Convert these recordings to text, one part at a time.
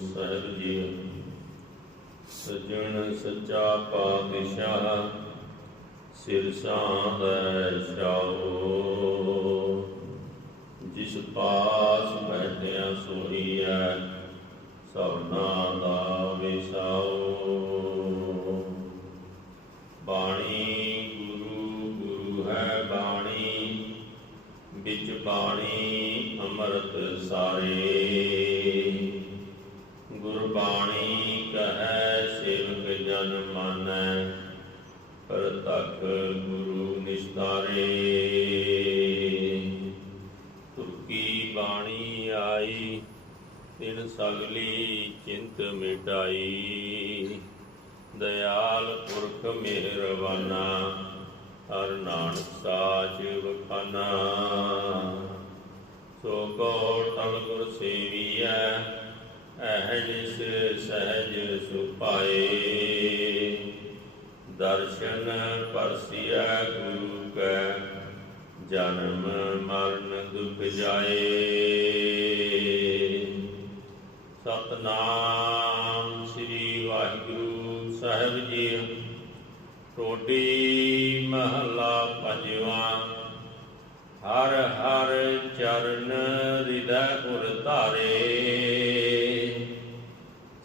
ਸਾਹਿਬ ਜੀ ਸਜਣ ਸੱਚਾ ਪਾਤਸ਼ਾਹ ਸਿਰਸਾਂ ਦਾ ਸ਼ਾਓ ਜਿਸ ਪਾਸ ਬੈਠਿਆ ਸੋਈਐ ਸਭਨਾ ਦਾ ਵਿਸਾਓ ਬਾਣੀ ਗੁਰੂ ਗੁਰੂ ਹੈ ਬਾਣੀ, ਵਿੱਚ ਬਾਣੀ, ਅੰਮ੍ਰਿਤ ਸਾਰੇ। ਗੁਰਬਾਣੀ ਕਹੈ ਸੇਵਕ ਜਨ ਮਾਨੈ ਪ੍ਰਤਖ ਗੁਰੂ ਨਿਸਤਾਰੇ। ਤੁਕੀ ਬਾਣੀ ਆਈ, ਤਿਨ ਸਗਲੀ ਚਿੰਤ ਮਿਟਾਈ। ਦਇਆਲ ਪੁਰਖ ਮਿਹਰਬਾਨਾ ਹਰ ਨਾਨਕ ਸਾਚ ਵਖਾਨਾ। ਸੋ ਕੋ ਤਨ ਗੁਰ ਸੇਵੀਐ ਅਹਜਿਸ ਸਹਿਜ ਸੁਪਾਏ ਦਰਸ਼ਨ ਪਰਸਿਆ ਗੁਰੂ ਕੈ, ਜਨਮ ਮਰਨ ਦੁਖ ਜਾਏ। ਸਤਨਾਮ ਸ੍ਰੀ ਵਾਹਿਗੁਰੂ ਸਾਹਿਬ ਜੀ। ਟੋਡੀ ਮਹਲਾ ਪੰਜਵਾਂ। ਹਰ ਹਰ ਚਰਨ ਹਿਰਦੈ ਗੁਰ ਧਾਰੇ।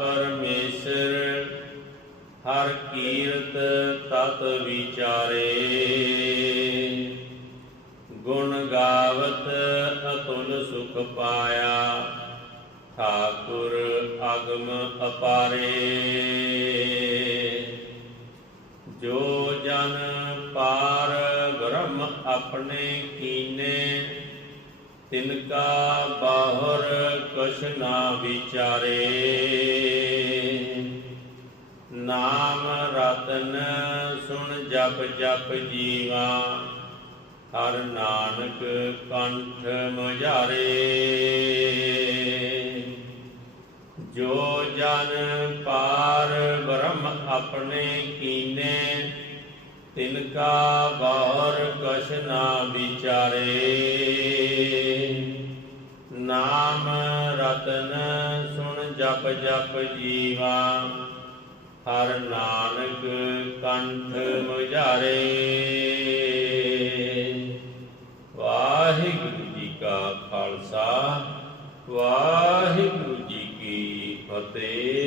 ਪਰਮੇਸ਼ਰ, ਹਰ ਕੀਰਤ ਤਤ ਵਿਚਾਰੇ। ਗੁਣ ਗਾਵਤ ਅਤੁਲ ਸੁਖ ਪਾਇਆ, ਠਾਕੁਰ ਅਗਮ ਅਪਾਰੇ। ਜੋ ਜਨ ਪਾਰ ਬ੍ਰਹਮ ਆਪਣੇ ਕੀਨੇ ਤਿਨਕਾ ਬਾਹਰ ਕਛ ਨਾ ਵਿਚਾਰੇ। ਨਾਮ ਰਤਨ ਸੁਣ ਜਪ ਜਪ ਜੀਵਾ, ਹਰ ਨਾਨਕ ਕੰਠ ਮਝਾਰੇ। ਜੋ ਜਨ ਪਾਰ ਬ੍ਰਹਮ ਆਪਣੇ ਕੀਨੇ ਤਿਨਕਾ ਬਾਹਰ ਕਛ ਨਾ ਵਿਚਾਰੇ। ਨਾਮ ਰਤਨ ਸੁਣ ਜਪ ਜਪ ਜੀਵਾ। ਹਰ ਨਾਨਕ ਕੰਠ ਮੁਝਾਰੇ। ਵਾਹਿਗੁਰੂ ਜੀ ਕਾ ਖਾਲਸਾ, ਵਾਹਿਗੁਰੂ ਜੀ ਕੀ ਫਤਿਹ।